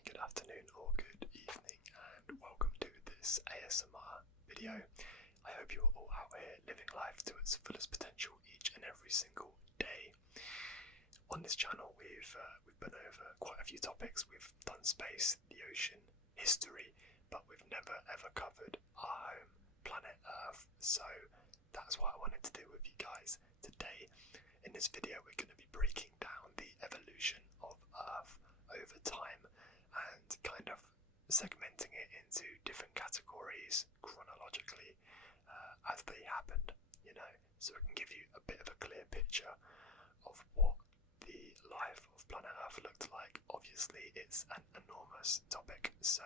morning, good afternoon, or good evening, and welcome to this ASMR video. I hope you are all out here living life to its fullest potential each and every single day. On this channel, we've been over quite a few topics. We've done space, the ocean, history, but we've never ever covered our home planet Earth. So that's what I wanted to do with you guys today. In this video, we're going to be breaking down the evolution of Earth over time and kind of segmenting it into different categories chronologically as they happened, so it can give you a bit of a clear picture of what the life of planet Earth looked like. Obviously, it's an enormous topic, so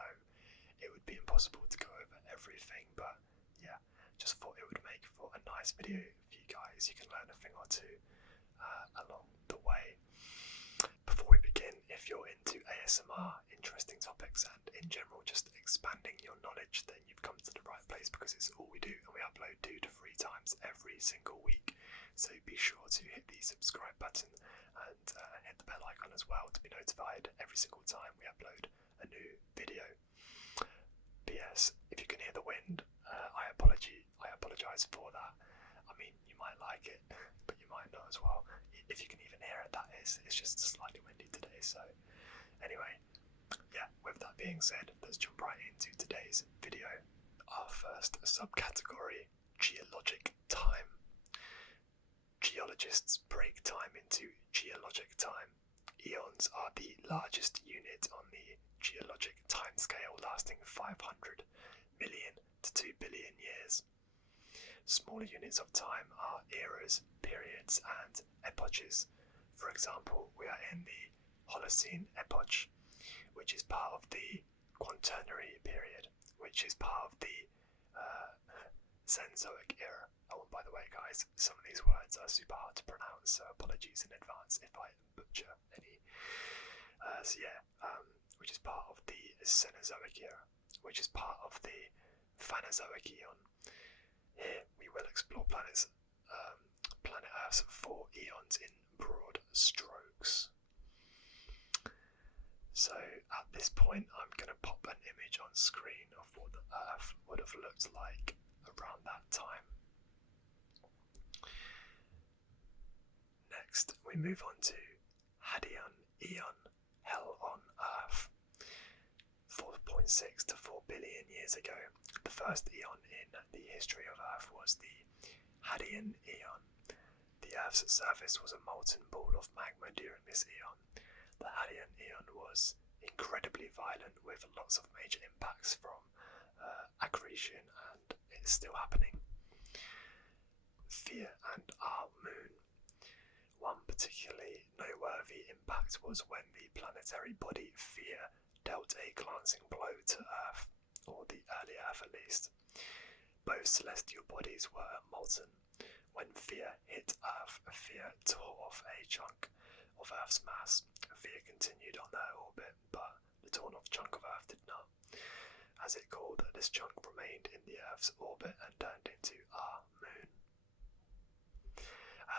it would be impossible to go over everything, but yeah, just thought it would make for a nice video for you guys. You can learn a thing or two along the way. Before we begin, if you're into ASMR, interesting topics, and in general just expanding your knowledge, then you've come to the right place, because it's all we do, and we upload 2 to 3 times every single week. So be sure to hit the subscribe button and hit the bell icon as well to be notified every single time we upload a new video. P.S. If you can hear the wind, I apologise for that. I mean, you might like it, but you might not as well. If you can even hear it, that is. It's just slightly windy today. So anyway, yeah, with that being said, let's jump right into today's video. Our first subcategory, geologic time. Geologists break time into geologic time. Eons are the largest unit on the geologic timescale, lasting 500 million to 2 billion years. Smaller units of time are eras, periods, and epochs. For example, we are in the Holocene epoch, which is part of the Quaternary period, which is part of the Cenozoic era. Oh, and by the way, guys, some of these words are super hard to pronounce, so apologies in advance if I butcher any. Which is part of the Cenozoic era, which is part of the Phanerozoic eon. Here we will explore planet Earth's 4 eons in broad strokes. So at this point, I'm going to pop an image on screen of what the Earth would have looked like around that time. Next, we move on to Hadean Eon, Hell on Earth. 4.6 to 4 billion years ago, the first eon in the history of Earth was the Hadean Eon. The Earth's surface was a molten ball of magma during this eon. The Hadean Eon was incredibly violent, with lots of major impacts from accretion, and it's still happening. Fear and our moon. One particularly noteworthy impact was when the planetary body Fear dealt a glancing blow to Earth, or the early Earth at least. Both celestial bodies were molten. When Fear hit Earth, Fear tore off a chunk of Earth's mass. Fear continued on her orbit, but the torn off chunk of Earth did not. As it cooled, this chunk remained in the Earth's orbit and turned into our moon.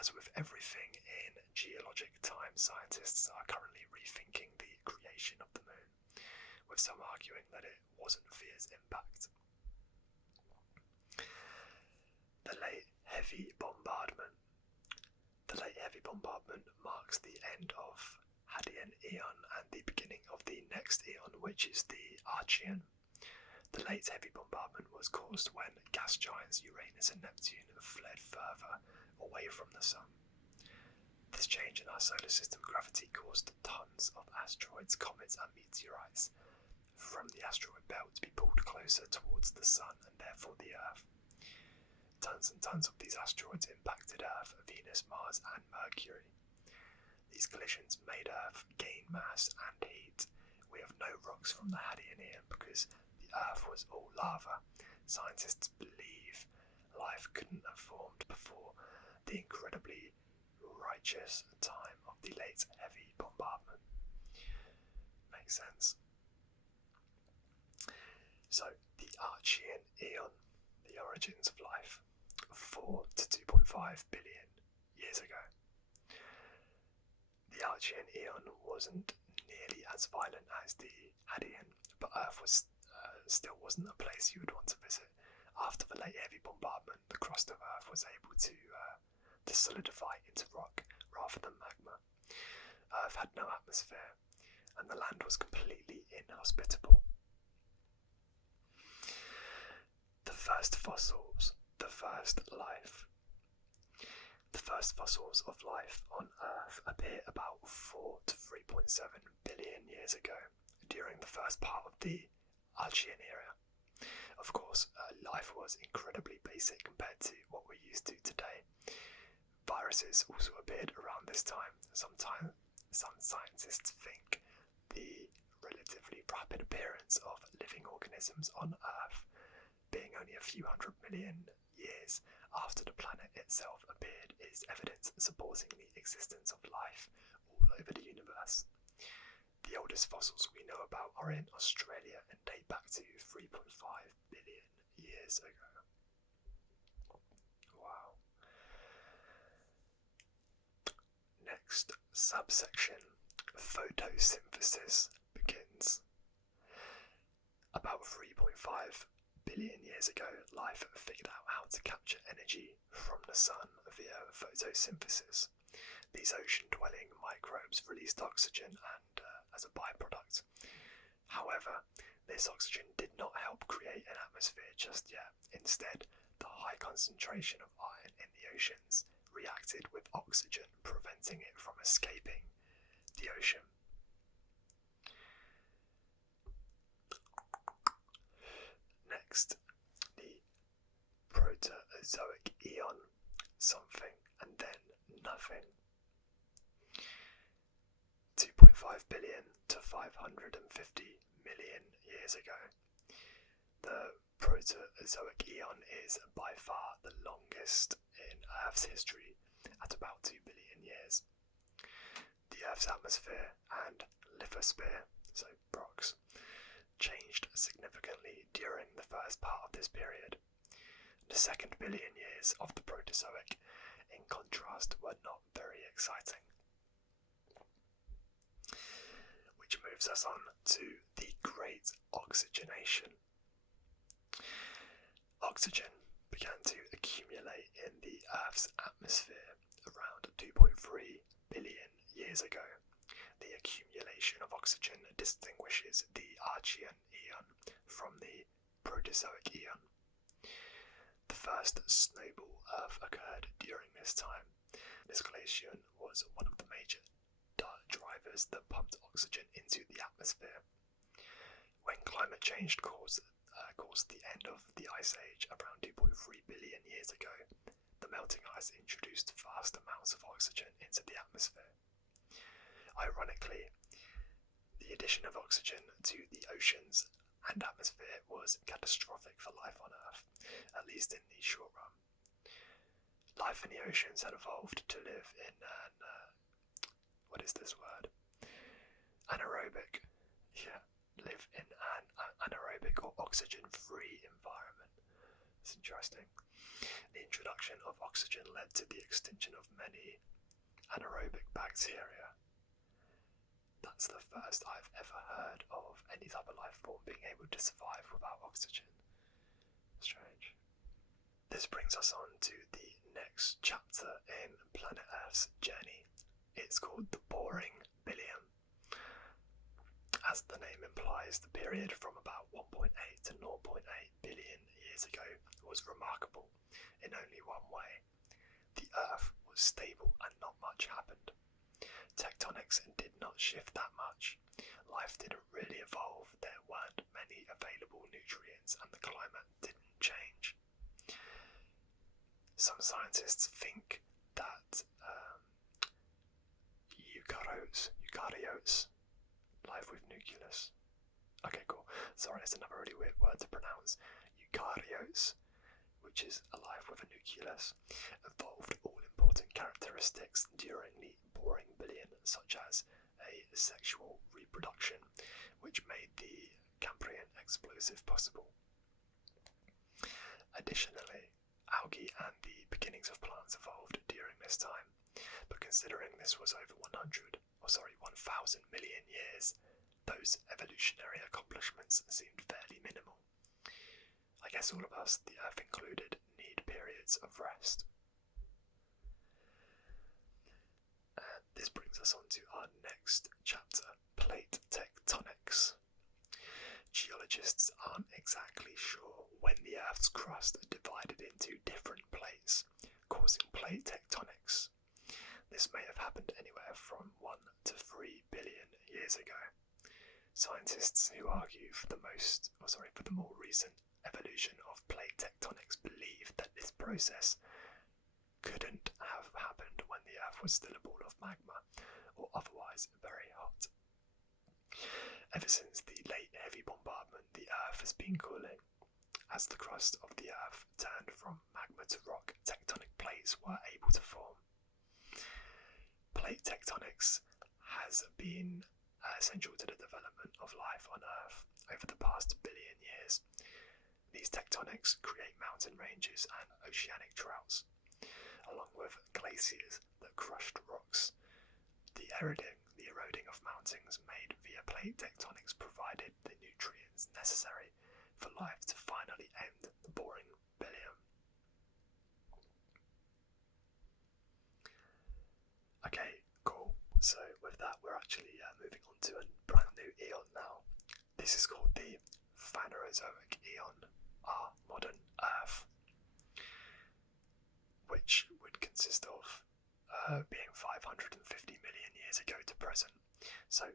As with everything in geologic time, scientists are currently rethinking the creation of the moon, with some arguing that it wasn't Fear's impact. The Late Heavy Bombardment. The Late Heavy Bombardment marks the end of Hadean Eon and the beginning of the next eon, which is the Archean. The Late Heavy Bombardment was caused when gas giants Uranus and Neptune fled further away from the Sun. This change in our solar system gravity caused tons of asteroids, comets, and meteorites from the asteroid belt to be pulled closer towards the Sun and therefore the Earth. Tons and tons of these asteroids impacted Earth, Venus, Mars, and Mercury. These collisions made Earth gain mass and heat. We have no rocks from the Hadean Eon because the Earth was all lava. Scientists believe life couldn't have formed before the incredibly righteous time of the Late Heavy Bombardment. Makes sense. So, the Archean Eon, the origins of life, 4 to 2.5 billion years ago. The Archean Eon wasn't nearly as violent as the Hadean, but Earth was still wasn't a place you would want to visit. After the late heavy bombardment, the crust of Earth was able to solidify into rock rather than magma. Earth had no atmosphere, and the land was completely inhospitable. The first fossils, the first life. The first fossils of life on Earth appear about 4 to 3.7 billion years ago, during the first part of the Archean era. Of course, life was incredibly basic compared to what we're used to today. Viruses also appeared around this time. Some scientists think the relatively rapid appearance of living organisms on Earth, being only a few hundred million years after the planet itself appeared, is evidence supporting the existence of life all over the universe. The oldest fossils we know about are in Australia and date back to 3.5 billion years ago. Wow. Next subsection, photosynthesis begins. About 3.5 billion years ago, life figured out how to capture energy from the sun via photosynthesis. These ocean-dwelling microbes released oxygen and as a byproduct. However, this oxygen did not help create an atmosphere just yet. Instead, the high concentration of iron in the oceans reacted with oxygen, preventing it from escaping the ocean. Next, the Proterozoic Eon, something and then nothing. 2.5 billion to 550 million years ago. The Proterozoic Eon is by far the longest in Earth's history, at about 2 billion years. The Earth's atmosphere and lithosphere, so rocks, changed significantly during the first part of this period. The second billion years of the Proterozoic, in contrast, were not very exciting. Which moves us on to the Great Oxygenation. Oxygen began to accumulate in the Earth's atmosphere around 2.3 billion years ago. The accumulation of oxygen distinguishes the Archean Eon from the Proterozoic Eon. The first snowball Earth occurred during this time. This glacier was one of the major drivers that pumped oxygen into the atmosphere. When climate change caused the end of the Ice Age around 2.3 billion years ago, the melting ice introduced vast amounts of oxygen into the atmosphere. Ironically, the addition of oxygen to the oceans and atmosphere was catastrophic for life on Earth, at least in the short run. Life in the oceans had evolved to live in an anaerobic. Live in an anaerobic or oxygen-free environment. It's interesting. The introduction of oxygen led to the extinction of many anaerobic bacteria. That's the first I've ever heard of any type of life form being able to survive without oxygen. Strange. This brings us on to the next chapter in planet Earth's journey. It's called the Boring Billion. As the name implies, the period from about 1.8 to 0.8 billion years ago was remarkable in only one way. The Earth was stable and not much happened. Tectonics did not shift that much. Life didn't really evolve, there weren't many available nutrients, and the climate didn't change. Some scientists think that eukaryotes, life with nucleus. Okay, cool. Sorry, it's another really weird word to pronounce. Eukaryotes, which is a life with a nucleus, evolved all important characteristics during the Boring Billion, such as a sexual reproduction, which made the Cambrian explosive possible. Additionally, algae and the beginnings of plants evolved during this time, but considering this was over 1,000 million years, those evolutionary accomplishments seemed fairly minimal. I guess all of us, the Earth included, need periods of rest. And this brings us on to our next chapter, plate tectonics. Geologists aren't exactly sure when the Earth's crust divided into different plates, causing plate tectonics. This may have happened anywhere from 1 to 3 billion years ago. Scientists who argue for the more recent evolution of plate tectonics believe that this process couldn't have happened when the Earth was still a ball of magma, or otherwise very hot. Ever since the late heavy bombardment, the Earth has been cooling. As the crust of the Earth turned from magma to rock, tectonic plates were able to form. Plate tectonics has been essential to the development of life on Earth over the past billion years. These tectonics create mountain ranges and oceanic droughts, along with glaciers that crushed rocks. The eroding of mountains made via plate tectonics provided the nutrients necessary for life to finally end the boring billion. Okay, cool. So with that, we're actually moving on to a brand new eon now. This is called the Phanerozoic Eon, our modern Earth, which would consist of being 550 million years ago to present. So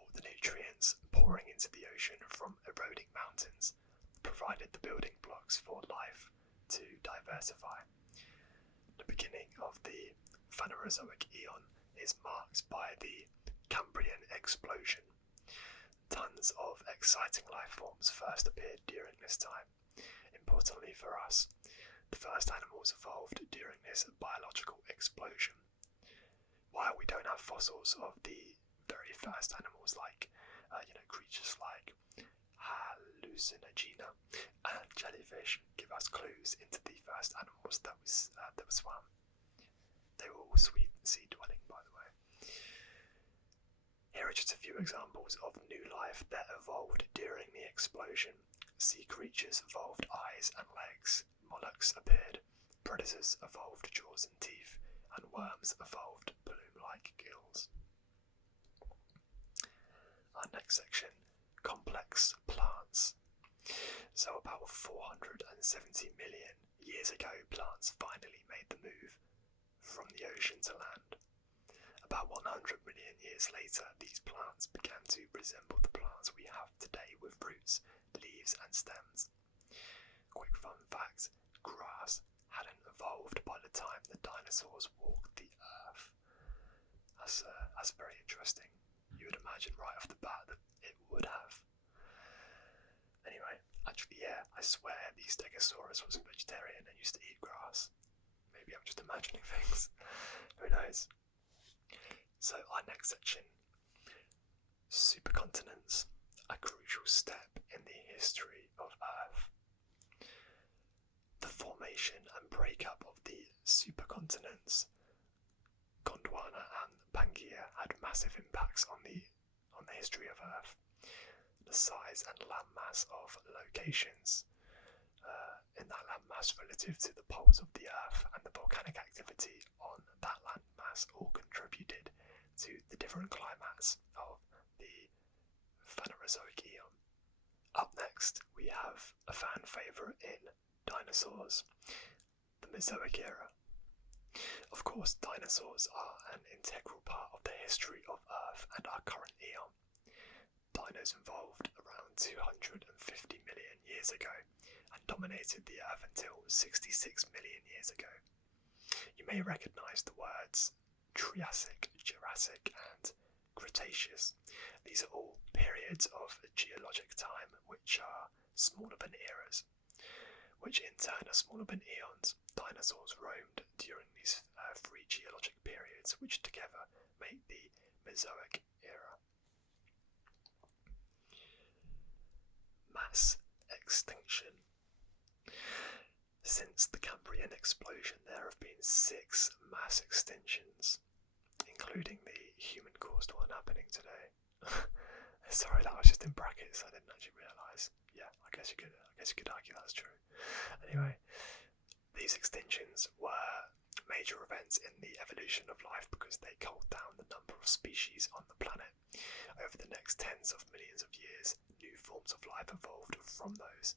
all the nutrients pouring into the ocean from eroding mountains provided the building blocks for life to diversify. The beginning of the Phanerozoic Eon is marked by the Cambrian explosion. Tons of exciting life forms first appeared during this time. Importantly for us, the first animals evolved during this biological explosion. While we don't have fossils of the very first animals like, creatures like Hallucinogena and jellyfish give us clues into the first animals that swam. They were all sea dwelling, by the way. Here are just a few examples of new life that evolved during the explosion. Sea creatures evolved eyes and legs, mollusks appeared, predators evolved jaws and teeth, and worms evolved plume-like gills. Our next section, complex plants. So about 470 million years ago, plants finally made the move from the ocean to land. About 100 million years later, these plants began to resemble the plants we have today with roots, leaves and stems. Quick fun fact, grass hadn't evolved by the time the dinosaurs walked the earth. That's very interesting. You would imagine right off the bat that it would have. Anyway, actually I swear the Stegosaurus was a vegetarian and used to eat grass. Maybe I'm just imagining things. Who knows? So our next section, supercontinents, a crucial step in the history of Earth. The formation and breakup of the supercontinents Gondwana and Pangaea had massive impacts on the history of Earth. The size and landmass of locations in that landmass relative to the poles of the Earth and the volcanic activity on that landmass all contributed to the different climates of the Phanerozoic Eon. Up next, we have a fan favourite in dinosaurs, the Mesozoic era. Of course, dinosaurs are an integral part of the history of Earth and our current eon. Dinos evolved around 250 million years ago and dominated the Earth until 66 million years ago. You may recognise the words Triassic, Jurassic and Cretaceous. These are all periods of geologic time which are smaller than eras, which in turn are smaller than eons. Dinosaurs roamed during these three geologic periods, which together make the Mesozoic era. Mass extinction. Since the Cambrian explosion, there have been 6 mass extinctions, including the human-caused one happening today. Sorry, that was just in brackets. I didn't actually realise. Yeah, I guess you could argue that's true. Anyway, these extinctions were major events in the evolution of life because they culled down the number of species on the planet. Over the next tens of millions of years, new forms of life evolved from those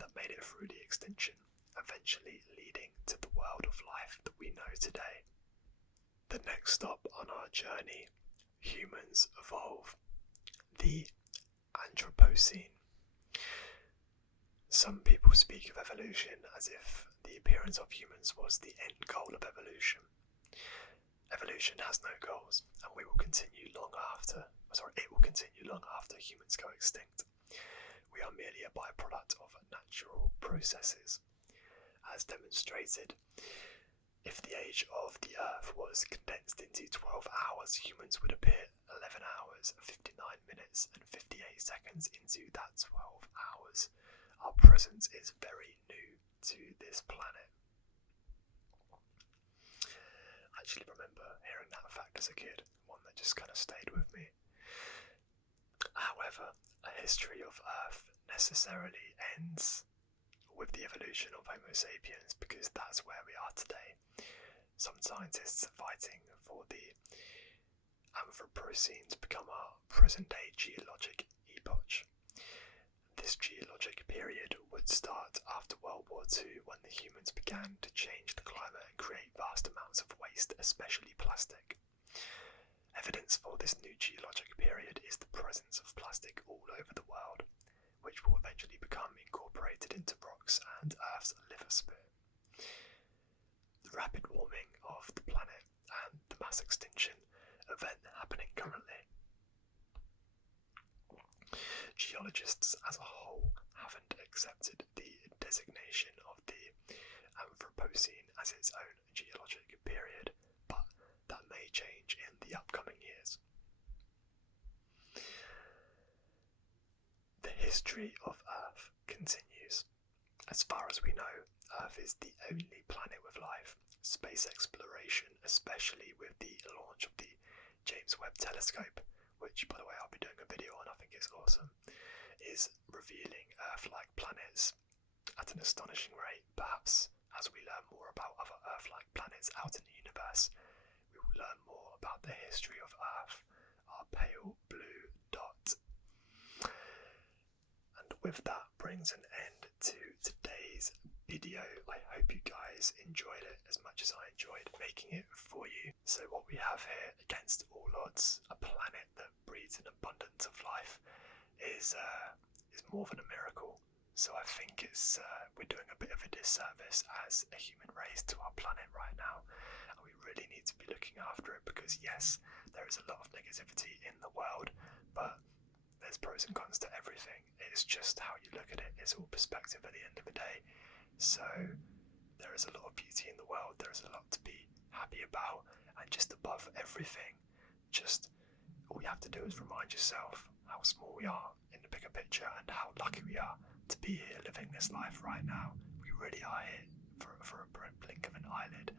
that made it through the extinction, eventually leading to the world of life that we know today. The next stop on our journey, humans evolve. The Anthropocene. Some people speak of evolution as if the appearance of humans was the end goal of evolution. Evolution has no goals, and it will continue long after humans go extinct. We are merely a byproduct of natural processes. As demonstrated, if the age of the Earth was condensed into 12 hours, humans would appear 11 hours, 59 minutes and 58 seconds into that 12 hours. Our presence is very new to this planet. I actually remember hearing that fact as a kid, one that just kind of stayed with me. However, a history of Earth necessarily ends with the evolution of Homo sapiens because that's where we are today. Some scientists are fighting for the Anthropocene to become our present-day geologic epoch. This geologic period would start after World War II when the humans began to change the climate and create vast amounts of waste, especially plastic. Evidence for this new geologic period is the presence of plastic all over the world, which will eventually become incorporated into rocks and Earth's lithosphere. The rapid warming of the planet and the mass extinction event happening currently. Geologists as a whole haven't accepted the designation of the Anthropocene as its own geologic period, but that may change in the upcoming years. The history of Earth continues. As far as we know, Earth is the only planet with life. Space exploration, especially with the launch of the James Webb Telescope, which, by the way, I'll be doing a video on, I think it's awesome, is revealing Earth-like planets at an astonishing rate. Perhaps as we learn more about other Earth-like planets out in the universe, we will learn more about the history of Earth, our pale blue dot. And with that brings an end to today's video. I hope you guys enjoyed it as much as I enjoyed making it for you. So what we have here, against all odds, a planet that breeds an abundance of life, is more than a miracle. So I think we're doing a bit of a disservice as a human race to our planet right now, and we really need to be looking after it because yes, there is a lot of negativity in the world, but there's pros and cons to everything. It's just how you look at it. It's all perspective at the end of the day. So there is a lot of beauty in the world. There is a lot to be happy about, and just above everything, just all you have to do is remind yourself how small we are in the bigger picture and how lucky we are to be here living this life right now. We really are here for a blink of an eyelid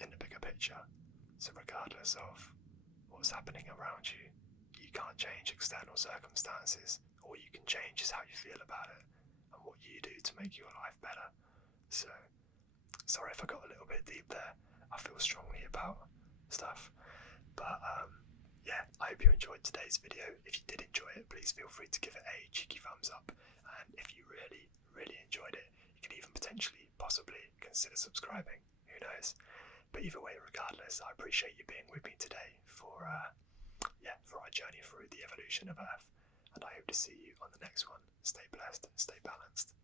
in the bigger picture. So regardless of what's happening around you, you can't change external circumstances. All you can change is how you feel about it and what you do to make your life better. So, sorry if I got a little bit deep there. I feel strongly about stuff. But yeah, I hope you enjoyed today's video. If you did enjoy it, please feel free to give it a cheeky thumbs up. And if you really, really enjoyed it, you can even potentially, possibly consider subscribing. Who knows? But either way, regardless, I appreciate you being with me today for our journey through the evolution of Earth. And I hope to see you on the next one. Stay blessed, stay balanced.